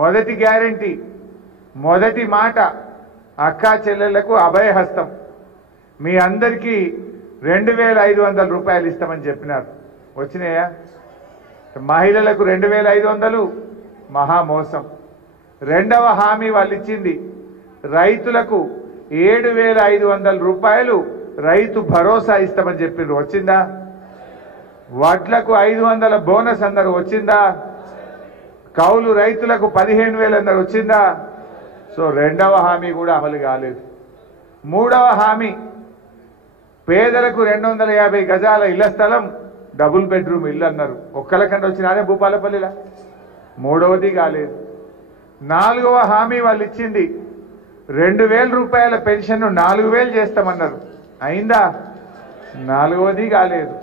మొదటి గ్యారెంటీ, మొదటి మాట అక్కా చెల్లెళ్లకు అభయహస్తం. మీ అందరికీ 2500 రూపాయలు ఇస్తామని చెప్పినారు. వచ్చినాయా? మహిళలకు 2500 మహామోసం. రెండవ హామీ వాళ్ళు ఇచ్చింది రైతులకు 7500 రూపాయలు రైతు భరోసా ఇస్తామని చెప్పిండ్రు. వచ్చిందా? వడ్లకు 500 బోనస్ అన్నారు. వచ్చిందా? కౌలు రైతులకు 15,000 అన్నారు. వచ్చిందా? సో రెండవ హామీ కూడా అమలు కాలేదు. మూడవ హామీ పేదలకు 250 గజాల ఇళ్ల స్థలం, డబుల్ బెడ్రూమ్ ఇల్లు అన్నారు. ఒక్కలకంటే వచ్చినారే భూపాలపల్లిలా. మూడవది కాలేదు. నాలుగవ హామీ వాళ్ళు ఇచ్చింది 2000 రూపాయల పెన్షన్ 4000 చేస్తామన్నారు. అయిందా? నాలుగవది కాలేదు.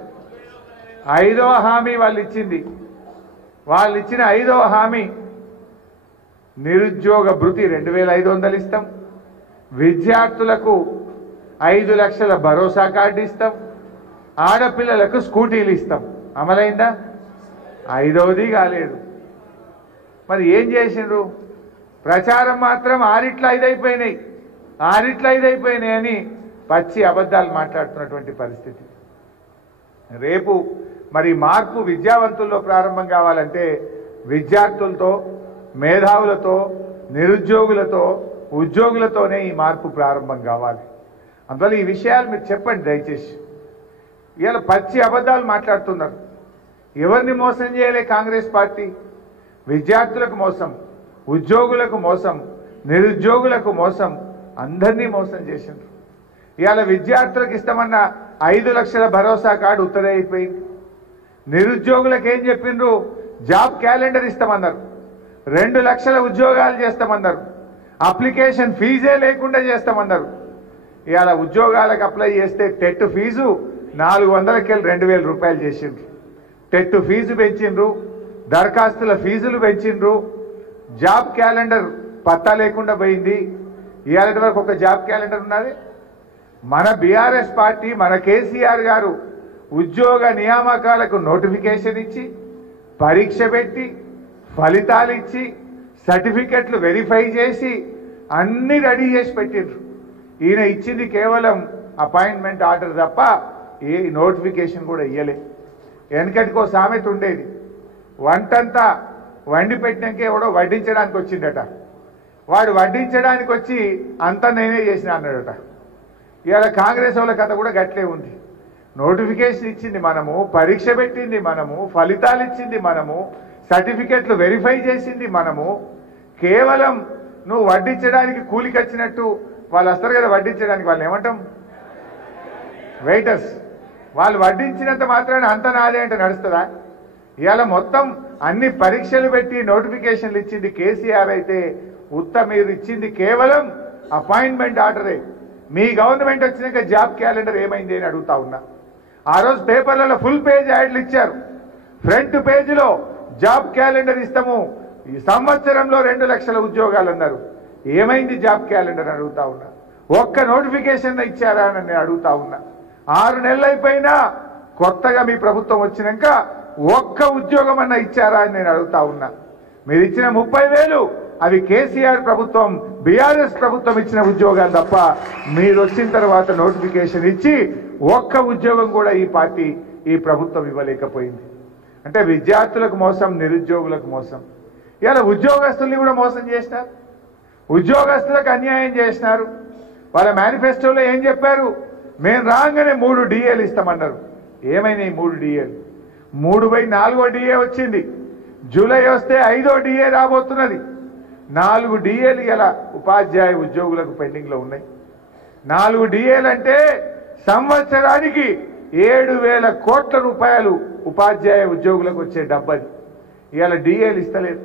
ఐదవ హామీ వాళ్ళు ఇచ్చిన ఐదవ హామీ నిరుద్యోగ భృతి 2500 ఇస్తాం, విద్యార్థులకు 5 లక్షల భరోసా కార్డు ఇస్తాం, ఆడపిల్లలకు స్కూటీలు ఇస్తాం. అమలైందా? ఐదవది కాలేదు. మరి ఏం చేసిండ్రు? ప్రచారం మాత్రం 6 అయిపోయినాయి, 6 అయిపోయినాయి అని పచ్చి అబద్ధాలు మాట్లాడుతున్నటువంటి పరిస్థితి. రేపు మరి మార్పు విద్యావంతుల్లో ప్రారంభం కావాలంటే విద్యార్థులతో, మేధావులతో, నిరుద్యోగులతో, ఉద్యోగులతోనే ఈ మార్పు ప్రారంభం కావాలి. అందువల్ల ఈ విషయాలు మీరు చెప్పండి దయచేసి. ఇవాళ పచ్చి అబద్ధాలు మాట్లాడుతున్నారు. ఎవరిని మోసం చేయలే కాంగ్రెస్ పార్టీ? విద్యార్థులకు మోసం, ఉద్యోగులకు మోసం, నిరుద్యోగులకు మోసం, అందరినీ మోసం చేసిండ్రు. ఇవాళ విద్యార్థులకు ఇస్తామన్న 5 లక్షల భరోసా కార్డు ఉత్తరే అయిపోయింది. నిరుద్యోగులకు ఏం చెప్పిండ్రు? జాబ్ క్యాలెండర్ ఇస్తామన్నారు, 2 లక్షల ఉద్యోగాలు చేస్తామన్నారు, అప్లికేషన్ ఫీజే లేకుండా చేస్తామన్నారు. ఇవాళ ఉద్యోగాలకు అప్లై చేస్తే టెట్ ఫీజు 400కి 2000 రూపాయలు చేసిండ్రు. టెట్ ఫీజు పెంచిండ్రు, దరఖాస్తుల ఫీజులు పెంచిండ్రు, జాబ్ క్యాలెండర్ పత్తా లేకుండా పోయింది. ఇవాళ వరకు ఒక జాబ్ క్యాలెండర్ ఉన్నది. మన బీఆర్ఎస్ పార్టీ, మన కేసీఆర్ గారు ఉద్యోగ నియామకాలకు నోటిఫికేషన్ ఇచ్చి, పరీక్ష పెట్టి, ఫలితాలు ఇచ్చి, సర్టిఫికెట్లు వెరిఫై చేసి అన్ని రెడీ చేసి పెట్టిండ్రు. ఈయన ఇచ్చింది కేవలం అపాయింట్మెంట్ ఆర్డర్ తప్ప ఏ నోటిఫికేషన్ కూడా ఇయ్యలే. వెనకటికో సామెత ఉండేది, వంటంతా వండి పెట్టినాకే ఎవడో వడ్డించడానికి వచ్చిందట. వాడు వడ్డించడానికి వచ్చి అంతా నేనే చేసిన అన్నాడట. ఇవాళ కాంగ్రెస్ వాళ్ళ కథ కూడా గట్లే ఉంది. నోటిఫికేషన్ ఇచ్చింది మనము, పరీక్ష పెట్టింది మనము, ఫలితాలు ఇచ్చింది మనము, సర్టిఫికెట్లు వెరిఫై చేసింది మనము. కేవలం నువ్వు వడ్డించడానికి కూలికి వచ్చినట్టు వాళ్ళు వస్తారు కదా వడ్డించడానికి, వాళ్ళు ఏమంటాం? వెయిటర్స్. వాళ్ళు వడ్డించినంత మాత్రాన అంత నాదే అంటే నడుస్తుందా? ఇవాళ మొత్తం అన్ని పరీక్షలు పెట్టి నోటిఫికేషన్లు ఇచ్చింది కేసీఆర్ అయితే మీరు ఇచ్చింది కేవలం అపాయింట్మెంట్ ఆర్డరే. మీ గవర్నమెంట్ వచ్చినాక జాబ్ క్యాలెండర్ ఏమైంది అని అడుగుతా ఉన్నా. ఆ రోజు పేపర్లలో ఫుల్ పేజ్ యాడ్లు ఇచ్చారు. ఫ్రంట్ పేజీలో జాబ్ క్యాలెండర్ ఇస్తాము, ఈ సంవత్సరంలో 2 లక్షల ఉద్యోగాలు అన్నారు. ఏమైంది జాబ్ క్యాలెండర్ అని అడుగుతా ఉన్నా. ఒక్క నోటిఫికేషన్ ఇచ్చారా అని నేను అడుగుతా ఉన్నా. 6 నెలలు అయిపోయినా కొత్తగా మీ ప్రభుత్వం వచ్చినాక ఒక్క ఉద్యోగం అన్నా ఇచ్చారా అని నేను అడుగుతా ఉన్నా. మీరు ఇచ్చిన 30,000 అవి కేసీఆర్ ప్రభుత్వం, బీఆర్ఎస్ ప్రభుత్వం ఇచ్చిన ఉద్యోగాలు తప్ప మీరు వచ్చిన తర్వాత నోటిఫికేషన్ ఇచ్చి ఒక్క ఉద్యోగం కూడా ఈ పార్టీ, ఈ ప్రభుత్వం ఇవ్వలేకపోయింది. అంటే విద్యార్థులకు మోసం, నిరుద్యోగులకు మోసం. ఇలా ఉద్యోగస్తుల్ని కూడా మోసం చేసినారు, ఉద్యోగస్తులకు అన్యాయం చేసినారు. వాళ్ళ మేనిఫెస్టోలో ఏం చెప్పారు? మేము రాగానే 3 డిఏలు ఇస్తామన్నారు. ఏమైనాయి 3 డిఏలు? 3/4వ డిఏ వచ్చింది. జూలై వస్తే 5వ డిఏ రాబోతున్నది. 4 డిఏలు ఇలా ఉపాధ్యాయ ఉద్యోగులకు పెండింగ్లో ఉన్నాయి. 4 డిఏలు అంటే సంవత్సరానికి 7,000 కోట్ల రూపాయలు ఉపాధ్యాయ ఉద్యోగులకు వచ్చే డబ్బది. ఇవాళ డిఏలు ఇస్తలేదు.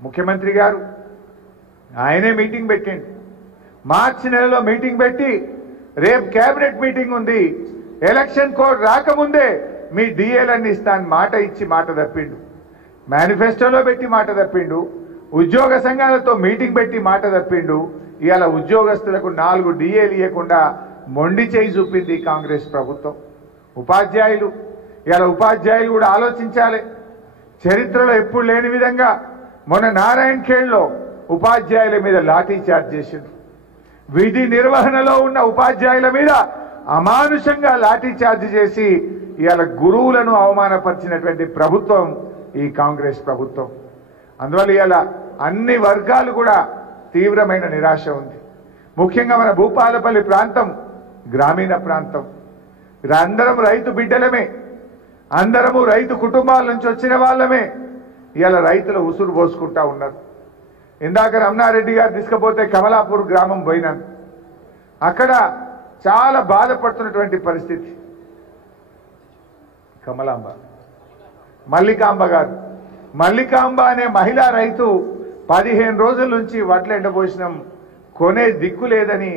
ముఖ్యమంత్రి గారు ఆయనే మీటింగ్ పెట్టిండు. మార్చి నెలలో మీటింగ్ పెట్టి రేపు కేబినెట్ మీటింగ్ ఉంది, ఎలక్షన్ కోడ్ రాకముందే మీ డిఏలన్నీ ఇస్తాను మాట ఇచ్చి మాట తప్పిండు. మేనిఫెస్టోలో పెట్టి మాట తప్పిండు, ఉద్యోగ సంఘాలతో మీటింగ్ పెట్టి మాట తప్పిండు. ఇవాళ ఉద్యోగస్తులకు 4 డిఏలు ఇవ్వకుండా మొండి చేయి చూపింది కాంగ్రెస్ ప్రభుత్వం. ఉపాధ్యాయులు, ఇవాళ ఉపాధ్యాయులు కూడా ఆలోచించాలి. చరిత్రలో ఎప్పుడు లేని విధంగా మొన్న నారాయణ ఖేడ్లో ఉపాధ్యాయుల మీద లాఠీ చార్జ్ చేసింది. విధి నిర్వహణలో ఉన్న ఉపాధ్యాయుల మీద అమానుషంగా లాఠీ చార్జ్ చేసి ఇవాళ గురువులను అవమానపరిచినటువంటి ప్రభుత్వం ఈ కాంగ్రెస్ ప్రభుత్వం. అందువల్ల ఇవాళ అన్ని వర్గాలు కూడా తీవ్రమైన నిరాశ ఉంది. ముఖ్యంగా మన భూపాలపల్లి ప్రాంతం గ్రామీణ ప్రాంతం. అందరం రైతు బిడ్డలమే, అందరము రైతు కుటుంబాల నుంచి వచ్చిన వాళ్ళమే. ఇవాళ రైతులు ఉసురు పోసుకుంటా ఉన్నారు. ఇందాక రమణారెడ్డి గారు తీసుకుపోతే కమలాపూర్ గ్రామం పోయినాను. అక్కడ చాలా బాధపడుతున్నటువంటి పరిస్థితి. మల్లికాంబ గారు, మల్లికాంబ అనే మహిళా రైతు 15 రోజుల నుంచి వడ్లు ఎండబోసినాం, కొనే దిక్కు లేదని